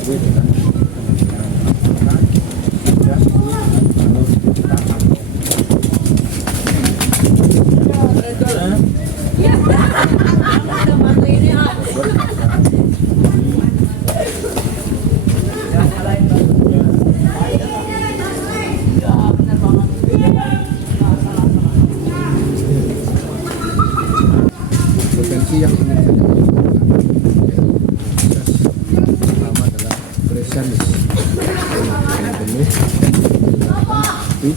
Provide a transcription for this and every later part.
sesuai dengan potensi yang ingin saya pertama adalah presence yang penuh aktif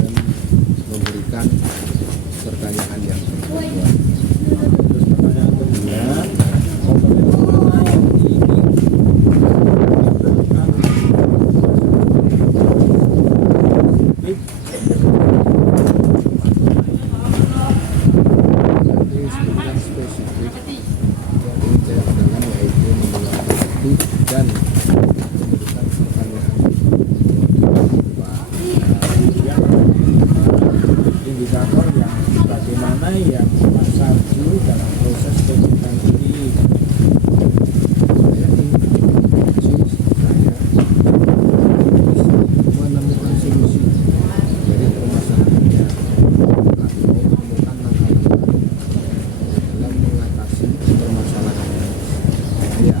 dan memberikan pertanyaan yang bertujuan. Terus pertanyaan kedua, kompeten mana yang diingin spesifik yang ingin saya pegangan yaitu mendengarkan aktif dan memberikan pertanyaan indikator yang bagaimana yang Pak Sarju dalam proses COVID-19 ini. Saya ingin saya menemukan solusi dari permasalahannya atau menemukan langkah-langkah dalam mengatasi permasalahannya. Ya,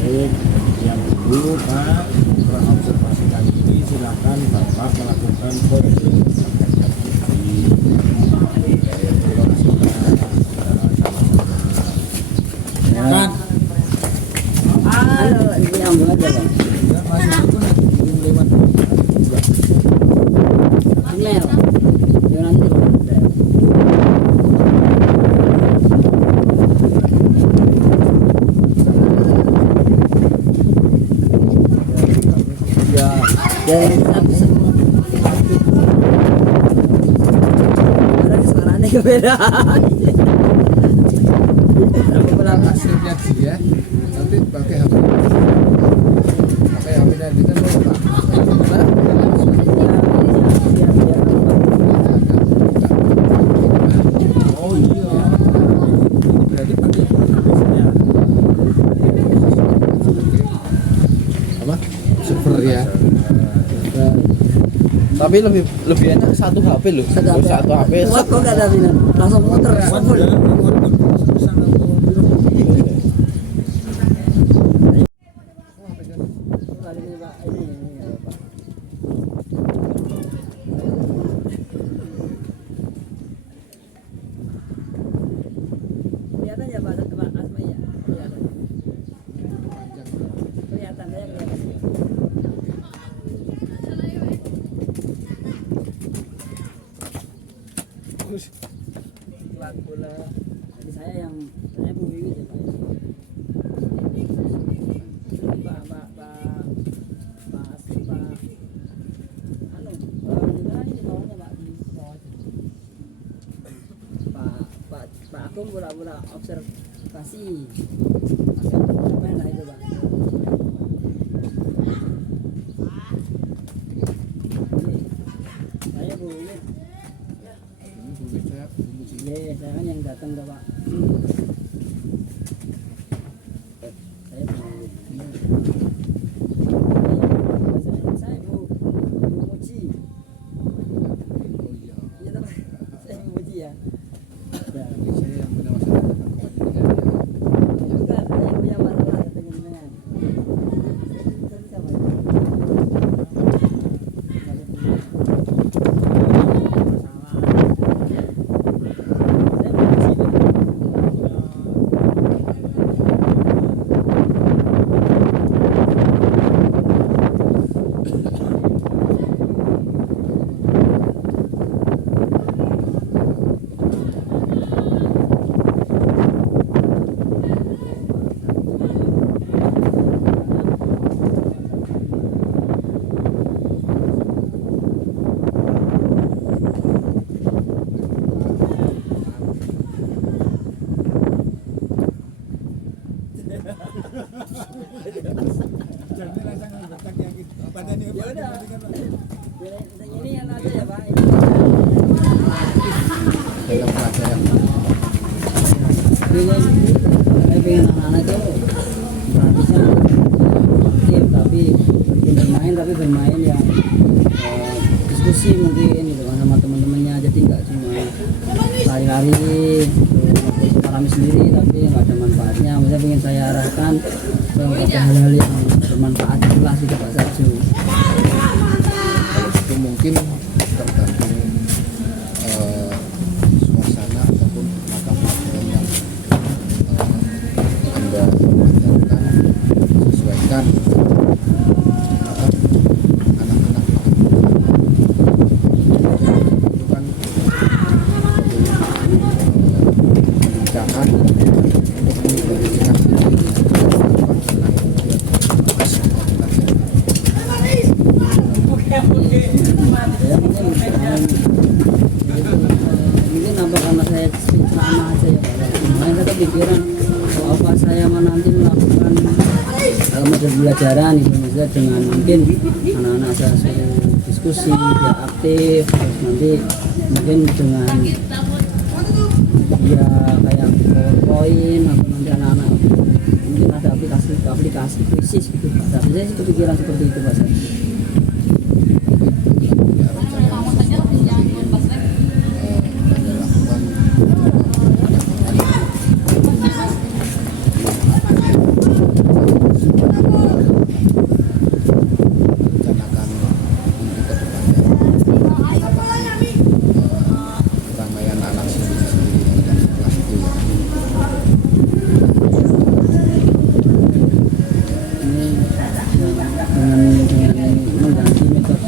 baik. Yang dulu Pak mengobservasikan ini, silakan Bapak melakukan koreksi. Kan? Halo, ini nyambung aja bang. Enggak, masih itu nanti kirim lewat Email. Ya nanti dulu. Ya, dari suaranya beda. hasilnya dia nanti pakai HP nya kita lupa. Oh iya, ini berarti pakai biasanya apa server ya. Tapi lebih enak satu HP loh. Satu HP. Kuat kok enggak ada ini. Langsung muter. Kelihatan ya Pak Asma ya? Kelihatan saya kelihatan. Pelan bola. Jadi saya Bu Wiwi ya Pak. Pak Asri Pak. Anu, juga ini bawahnya Pak di bawah. Pak Agung bola observasi. Apa yang itu Pak? Saya Bu Wiwi. Iya, saya kan yang datang ke Pak. Saya Bu Muji. Iya Pak, saya Bu Muji ya. Saya yang punya masalah dengan kepentingan. Bukan, saya punya masalah dengan Ya udah. Ini yang ada ya Pak. Dalam pelajaran pengen anak-anak itu praktisnya aktif tapi bermain yang diskusi mungkin gitu kan sama teman-temannya, jadi nggak cuma lari-lari rame sendiri tapi nggak ada manfaatnya. Misalnya pengen saya arahkan ke hal-hal yang bermanfaat jelas itu Pak Sarju. Kalau itu mungkin tergantung suasana ataupun mata pelajaran yang Anda ajarkan, sesuaikan apa anak-anak itu kan perbincangan untuk mengklarifikasi mungkin apa karena saya ceramah aja ya Pak. Makanya saya kepikiran kalau apa saya nanti melakukan model pembelajaran itu misalnya dengan mungkin anak-anak saya suruh diskusi biar aktif, terus nanti mungkin dengan ya kayak poin atau nanti anak-anak mungkin ada aplikasi krisis gitu Pak. Saya sih kepikiran seperti itu Pak.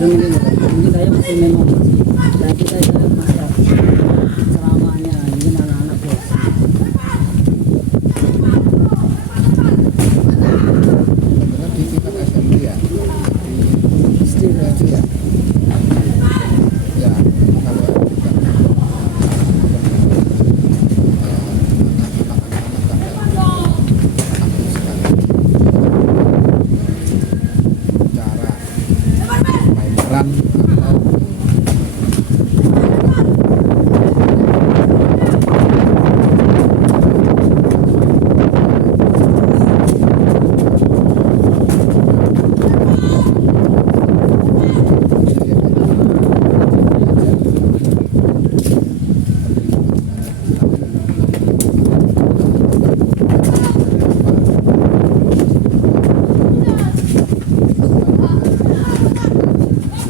Mungkin saya masih memang masih kita masa ceramahnya mungkin anak-anak bosan. Benar di tingkat SMP ya, Pasti itu ya. Ya kalau cara main peran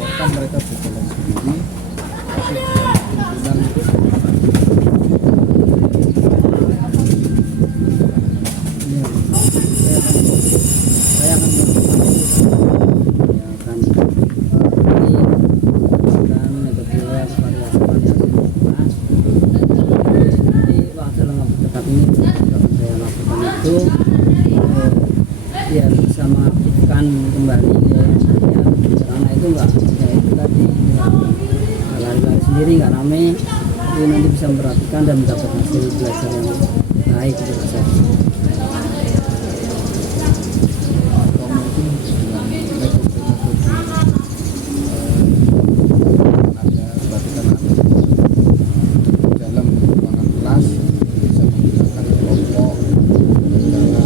biarkan mereka berjalan sendiri, tapi dengan saya akan melakukan itu ya kan ini dan metode variasi kelas nanti waktu dalam dekat ini akan saya lakukan itu biar bisa mengaktifkan kembali ya karena itu enggak ya itu tadi nggak lari-lari sendiri nggak rame tapi nanti bisa memperhatikan dan mendapat hasil belajar yang baik gitu Pak Sarju. atau mungkin dengan metode-metode ada batikan dalam ruangan kelas bisa menggunakan kelompok cara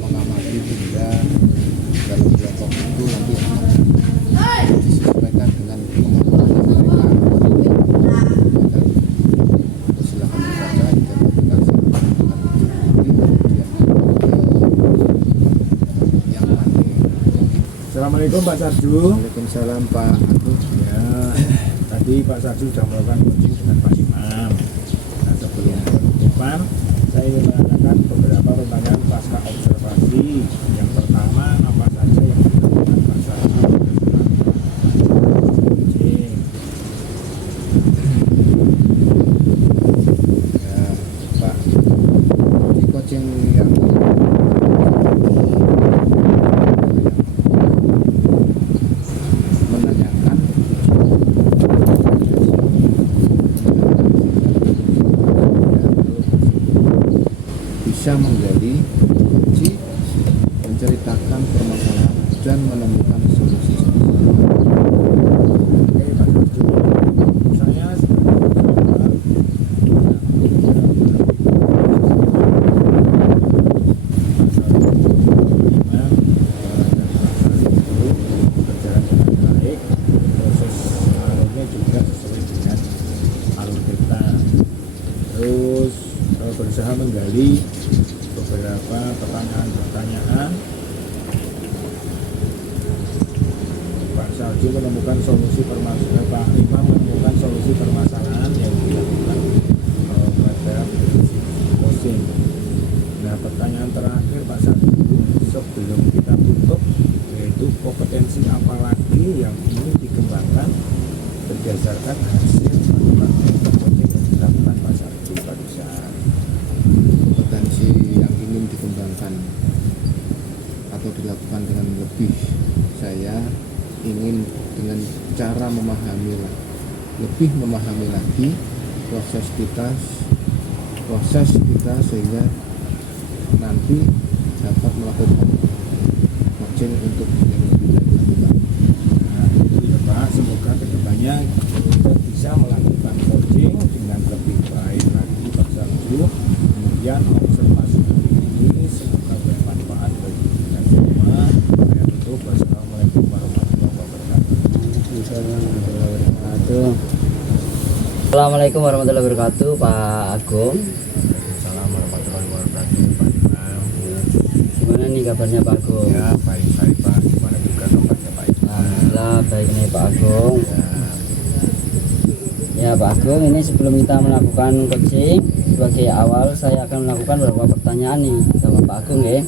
mengamati benda dalam kelompok itu nanti disesuaikan dengan kemampuan mereka. Dan silakan dibaca identifikasi yang mandi. Assalamualaikum Pak Sarju. Waalaikumsalam Pak Agus. Ya, tadi Pak Sarju sudah melakukan coaching dengan Pak Imam. Nah, sebelum penutupan, saya ingin mengatakan beberapa pertanyaan pasca observasi. Yang pertama, apa saja yang dilakukan Pak Sarju? Coaching. Ya Pak, di coaching yang menanyakan bisa menggali, kunci, menceritakan permasalahan dan menemukan solusi. Oke, Pak Sarju. Saya sebagai berusaha menggali beberapa pertanyaan-pertanyaan. Pak Sarju menemukan solusi permasalahan, Pak Imam menemukan solusi permasalahan yang dilakukan pada posting. Nah, pertanyaan terakhir Pak Sarju sebelum kita tutup, yaitu kompetensi apa lagi yang ingin dikembangkan berdasarkan hasil melakukan coaching yang dilakukan Pak Sarju barusan. Kompetensi yang ingin dikembangkan atau dilakukan dengan lebih, saya ingin dengan cara lebih memahami lagi proses kita sehingga nanti dapat melakukan coaching untuk yang lebih lanjut juga. Nah, itu ya Pak, semoga kedepannya kita bisa melakukan coaching dengan lebih baik lagi Pak Sarju. Kemudian observasi ini semoga bermanfaat bagi kita semua. Saya tutup. Wassalamualaikum warahmatullahi wabarakatuh. Assalamualaikum warahmatullahi wabarakatuh, Pak Agung. Assalamualaikum warahmatullahi wabarakatuh, Pak Imam. Gimana nih kabarnya Pak Agung? Ya, baik-baik Pak. Gimana juga kabarnya Pak Imam? Alhamdulillah baik nih Pak Agung. Ya Pak Agung, ini sebelum kita melakukan coaching, sebagai awal saya akan melakukan beberapa pertanyaan nih sama Pak Agung ya.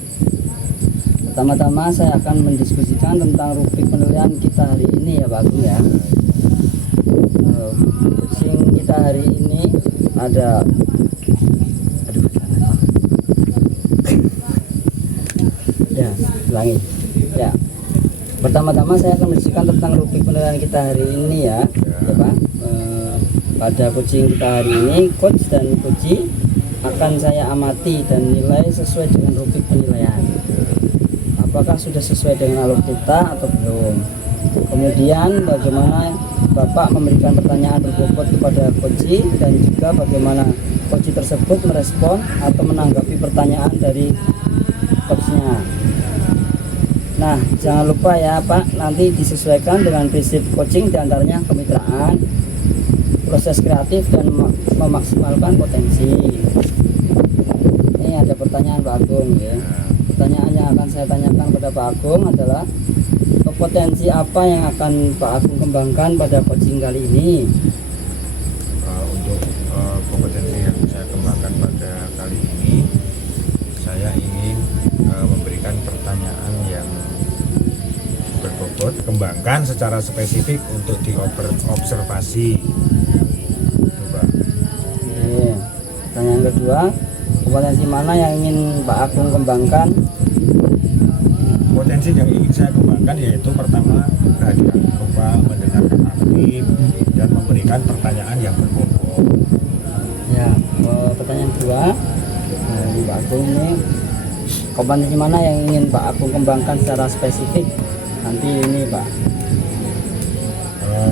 Pertama-tama saya akan mendiskusikan tentang rubrik penilaian kita hari ini ya Pak Agung ya. Coaching kita hari ini ada ya, ulangi ya. Pertama-tama saya akan mendiskusikan tentang rubrik penilaian kita hari ini ya Pak. Pada coaching kita hari ini, coach dan coachee akan saya amati dan nilai sesuai dengan rubrik penilaian. Apakah sudah sesuai dengan alur kita atau belum? Kemudian bagaimana Bapak memberikan pertanyaan berbobot kepada coachee dan juga bagaimana coachee tersebut merespon atau menanggapi pertanyaan dari coachnya. Nah, jangan lupa ya Pak, nanti disesuaikan dengan prinsip coaching, diantaranya kemitraan, proses kreatif, dan memaksimalkan potensi. Ini ada pertanyaan Pak Agung ya. Pertanyaan yang akan saya tanyakan pada Pak Agung adalah kompetensi apa yang akan Pak Agung kembangkan pada coaching kali ini? Untuk kompetensi yang saya kembangkan pada kali ini, saya ingin memberikan pertanyaan yang berbobot, kembangkan secara spesifik untuk diobservasi. Coba. Oke. Pertanyaan kedua, kompetensi mana yang ingin Pak Agung kembangkan? Potensi yang ingin saya kembangkan yaitu pertama, kehadiran berupa mendengarkan aktif dan memberikan pertanyaan yang berbobot. Ya, pertanyaan kedua, dari Pak Agung ini, kompetensi mana yang ingin Pak Agung kembangkan secara spesifik nanti ini Pak?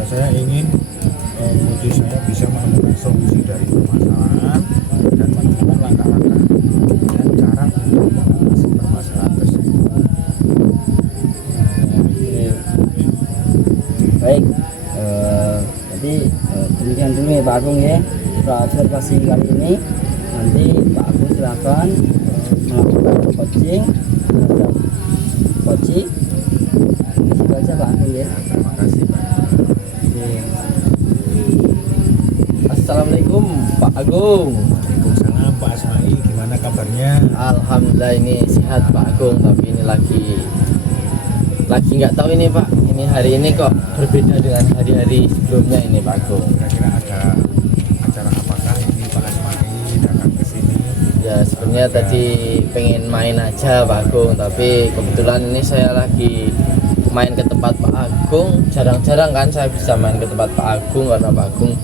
Saya ingin coach saya bisa menemukan solusi dari permasalahan dan menemukan langkah-langkah dan cara untuk mengatasi permasalahan tersebut. Baik, jadi demikian dulu ya Pak Agung ya, setelah observasi kali ini. Nanti Pak Agung silakan melakukan coaching terhadap coachee. Itu aja Pak Agung ya. Terima kasih Pak. Assalamualaikum Pak Agung. Waalaikumsalam Pak Asma'i, gimana kabarnya? Alhamdulillah ini sehat Pak Agung, tapi ini lagi nggak tahu ini Pak, ini hari ini kok berbeda dengan hari-hari sebelumnya ini Pak Agung. Kira-kira ada acara apakah ini Pak Asma'i datang ke sini? Ya sebenarnya tadi pengen main aja Pak Agung, tapi kebetulan ini saya lagi main ke tempat Pak Agung. Jarang-jarang kan saya bisa main ke tempat Pak Agung karena Pak Agung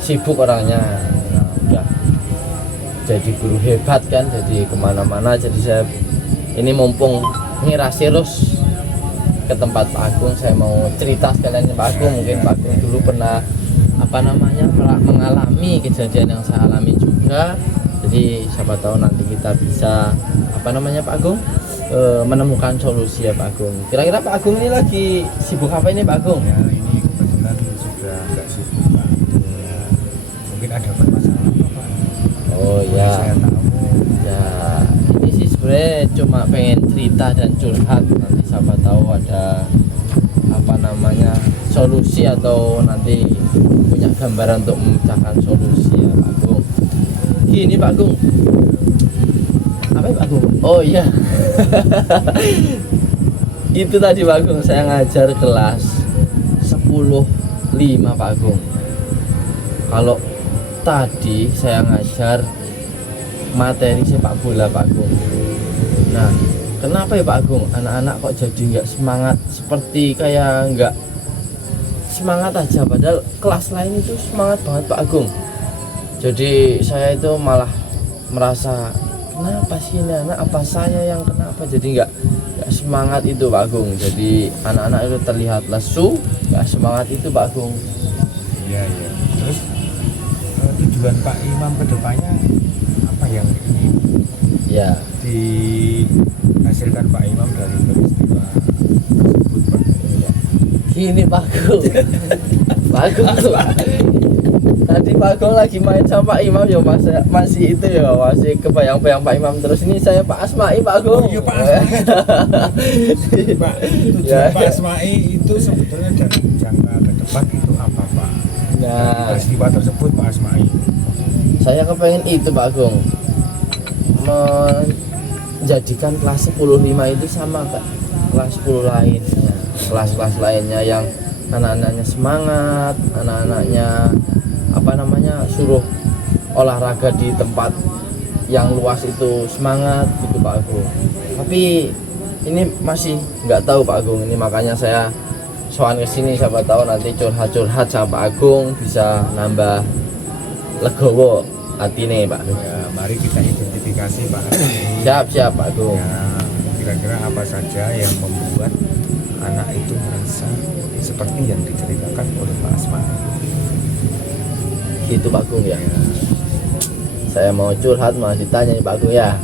sibuk orangnya. Nah, udah jadi guru hebat kan, jadi kemana-mana. Jadi saya ini mumpung ngirasirus ke tempat Pak Agung, saya mau cerita sekalian ke Pak Agung. Mungkin Pak Agung dulu pernah mengalami kejadian yang saya alami juga. Jadi siapa tahu nanti kita bisa Pak Agung menemukan solusi ya Pak Agung. Kira-kira Pak Agung ini lagi sibuk apa ini Pak Agung? Ya ini kebetulan sudah nggak sibuk Pak. Ya, mungkin ada permasalahan apa Pak? Oh ya. Saya tahu Ya ini sih sebenarnya cuma pengen cerita dan curhat, nanti siapa tahu ada apa namanya solusi atau nanti punya gambaran untuk memecahkan solusi ya Pak Agung. Gini Pak Agung, apa ya Pak Agung? Oh iya itu tadi Pak Agung, saya ngajar kelas 10.5 Pak Agung. Kalau tadi saya ngajar materi sepak bola Pak Agung. Nah, kenapa ya Pak Agung anak-anak kok jadi nggak semangat, seperti kayak nggak semangat aja, padahal kelas lain itu semangat banget Pak Agung. Jadi saya itu malah merasa kenapa sih ini anak, apa saya yang kenapa jadi nggak semangat itu Pak Agung. Jadi anak-anak itu terlihat lesu, nggak semangat itu Pak Agung. Iya. Terus tujuan Pak Imam kedepannya apa yang ingin Ya, dihasilkan Pak Imam dari peristiwa tersebut Pak? gini Pak Agung. Pak Agung tuh tadi Pak Agung lagi main sama Pak Imam ya, masih itu ya, masih kebayang-bayang Pak Imam terus. Ini saya Pak Asma'i Pak Agung. Oh iya Pak Asma'i. Pak, tujuan Ya. Pak Asma'i itu sebetulnya dalam jangka ke depan itu apa Pak? Nah, Peristiwa tersebut Pak Asma'i. saya kepengen itu Pak Agung, menjadikan kelas 10.5 itu sama Kak kelas 10 lainnya, kelas-kelas lainnya yang anak-anaknya semangat, anak-anaknya apa namanya suruh olahraga di tempat yang luas itu semangat gitu Pak Agung. Tapi ini masih nggak tahu Pak Agung, ini makanya saya soal kesini, siapa tahu nanti curhat-curhat sama Pak Agung bisa nambah legowo hati nih Pak. Ya, mari kita identifikasi Pak Asma'i. Siap Pak Agung. Ya, kira-kira apa saja yang membuat anak itu merasa seperti yang diceritakan oleh Pak Asma'i? Gitu Pak Agung ya. Saya mau curhat, mau ditanya nih Pak Agung ya.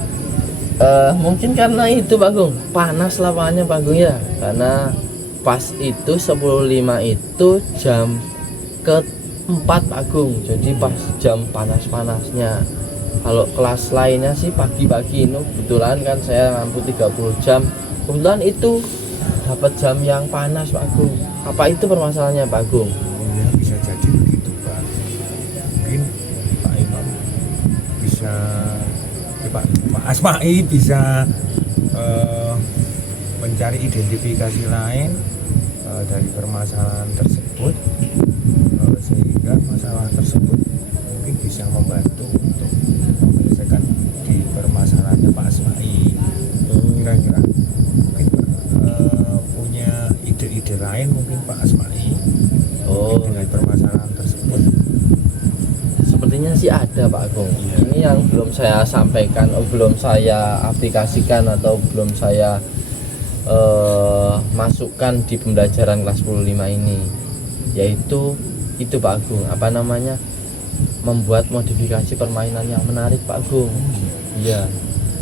Mungkin karena itu Pak Agung, panas lapangannya Pak Agung ya. Karena pas itu 10.5 itu jam ke-4 Pak Agung. Jadi pas jam panas-panasnya. Kalau kelas lainnya sih pagi-pagi ini kebetulan kan saya ngampu 30 jam. Kebetulan itu dapat jam yang panas Pak Agung. Apa itu permasalahannya Pak Agung? Oh ya, bisa jadi begitu Pak. Mungkin Pak Imam bisa, Pak Asma'i bisa mencari identifikasi lain dari permasalahan tersebut, sehingga masalah tersebut mungkin bisa membantu untuk menyelesaikan di permasalahannya Pak Asma'i. Kira-kira mungkin punya ide-ide lain mungkin Pak Asma'i dari permasalahan tersebut. Sepertinya sih ada Pak Agung. Ini yang belum saya sampaikan, belum saya aplikasikan atau belum saya masukkan di pembelajaran kelas 10.5 ini, yaitu itu Pak Agung, apa namanya, membuat modifikasi permainan yang menarik Pak Agung. Iya.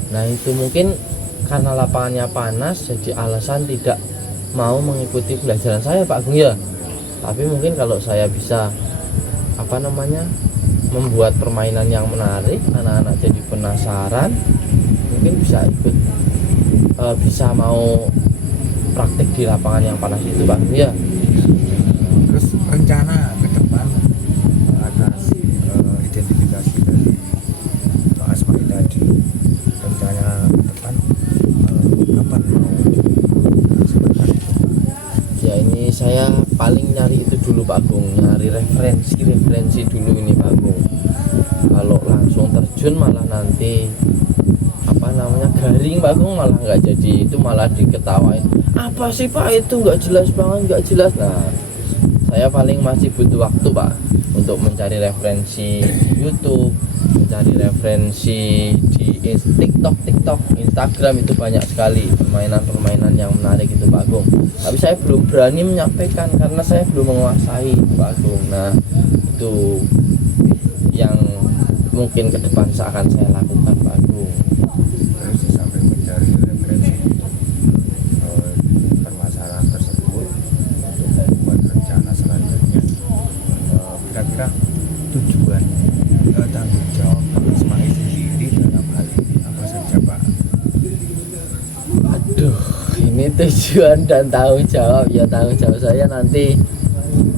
Nah itu mungkin karena lapangannya panas jadi alasan tidak mau mengikuti pembelajaran saya Pak Agung ya. Tapi mungkin kalau saya bisa apa namanya membuat permainan yang menarik, anak-anak jadi penasaran, mungkin bisa ikut, bisa mau praktik di lapangan yang panas itu Pak Agung ya. Terus rencana ke depan atas identifikasi dari Pak Asma'i tadi, rencana ke depan kapan mau sebentar itu? Ya ini saya paling nyari itu dulu Pak Agung, nyari referensi dulu ini Pak Agung. Kalau langsung terjun malah nanti apa namanya garing Pak Agung, malah nggak jadi, itu malah diketawain, apa sih Pak itu nggak jelas banget, nggak jelas. Nah saya paling masih butuh waktu Pak untuk mencari referensi di YouTube, mencari referensi di TikTok, Instagram, itu banyak sekali permainan yang menarik itu Pak Agung. Tapi saya belum berani menyampaikan karena saya belum menguasai Pak Agung. Nah itu yang mungkin ke depan akan saya lakukan Pak Agung. Terus sampai mencari referensi permasalahan tersebut untuk membuat rencana selanjutnya. Kira-kira tujuan tanggung jawab Pak Asma'i sendiri dalam hal ini tujuan dan tanggung jawab. Ya tanggung jawab saya nanti,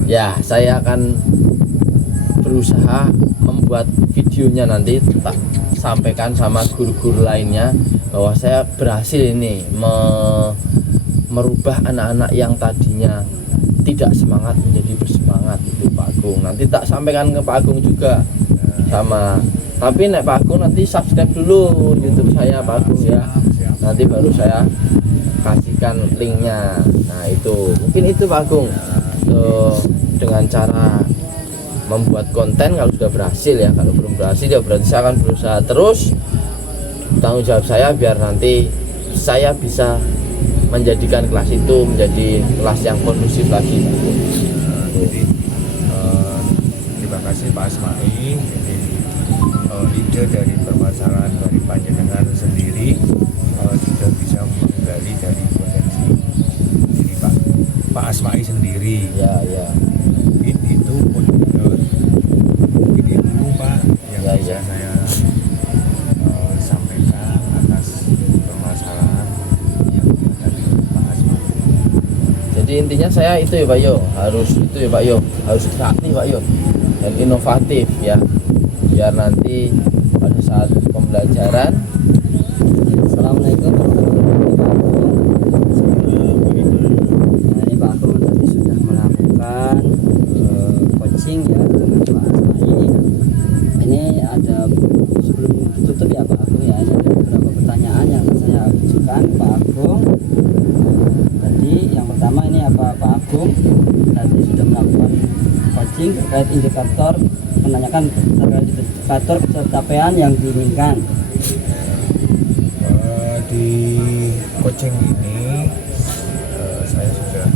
ya saya akan berusaha membuat videonya, nanti tak sampaikan sama guru-guru lainnya bahwa saya berhasil ini merubah anak-anak yang tadinya tidak semangat menjadi bersemangat itu Pak Agung. Nanti tak sampaikan ke Pak Agung juga sama. Tapi nek Pak Agung nanti subscribe dulu YouTube saya Pak Agung ya. Nanti baru saya kasihkan linknya. Nah itu mungkin itu Pak Agung. Dengan cara membuat konten kalau sudah berhasil ya. Kalau belum berhasil ya berarti saya akan berusaha terus. Tanggung jawab saya biar nanti saya bisa menjadikan kelas itu menjadi kelas yang kondusif lagi. Jadi terima kasih Pak Asma'i. Ini ide dari permasalahan dari panjenengan sendiri sudah bisa menggali dari potensi dari Pak Asma'i sendiri. Ya ya. Mungkin itu mungkin itu Pak yang Ya, bisa ya. saya sampaikan atas permasalahan yang dari Pak Asma'i. Jadi intinya saya itu ya Pak Yo, harus itu ya Pak Yo, harus kreatif Pak Yo dan inovatif ya, biar nanti pada saat pembelajaran. Assalamualaikum warahmatullahi wabarakatuh. Nah, ini Pak Agung tadi sudah melakukan coaching ya dengan Pak Asma'i. Ini ada sebelum ditutup ya Pak Agung ya, ini ada beberapa pertanyaan yang saya ajukan Pak Agung. Tadi yang pertama ini apa Pak Agung tadi sudah melakukan coaching terkait indikator, menanyakan terkait indikator pencapaian yang diinginkan. Di coaching ini saya sudah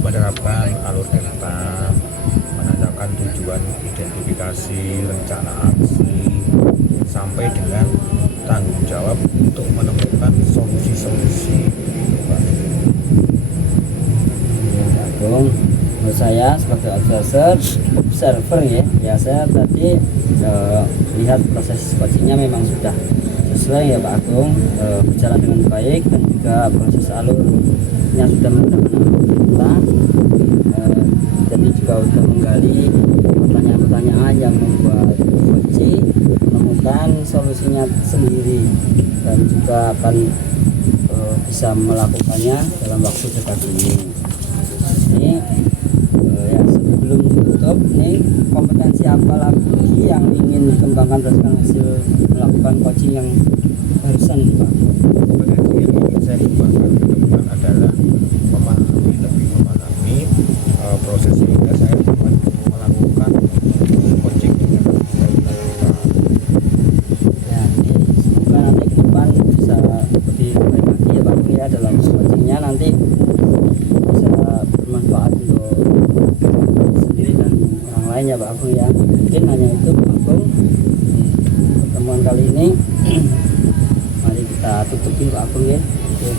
menerapkan alur delta, menanyakan tujuan identifikasi, rencana aksi, sampai dengan tanggung jawab untuk menemukan solusi-solusi. Agung, menurut saya sebagai observer ya saya tadi lihat proses coachingnya memang sudah sesuai ya Pak Agung, berjalan dengan baik dan juga proses alurnya sudah menggunakan kita, jadi juga sudah menggali pertanyaan-pertanyaan yang membuat coaching menemukan solusinya sendiri dan juga akan bisa melakukannya dalam waktu dekat ini. Ini ya sebelum tutup, ini kompetensi apa lagi yang ingin dikembangkan berdasarkan hasil melakukan coaching yang barusan ini Pak? Kompetensi yang ingin saya kembangkan ke depan adalah lebih memahami proses sehingga saya dapat melakukan coaching dengan baik. Ya, ini semoga nanti ke depan bisa lebih baik lagi ya Pak Agung ya, dalam coachingnya nanti bisa bermanfaat untuk sendiri dan orang lain ya Pak Agung ya. Mungkin hanya itu Pak Agung di pertemuan kali ini. Mari kita tutupin Pak Agung ya. Oke.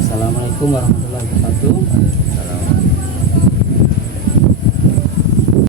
Assalamualaikum warahmatullahi wabarakatuh. Salam.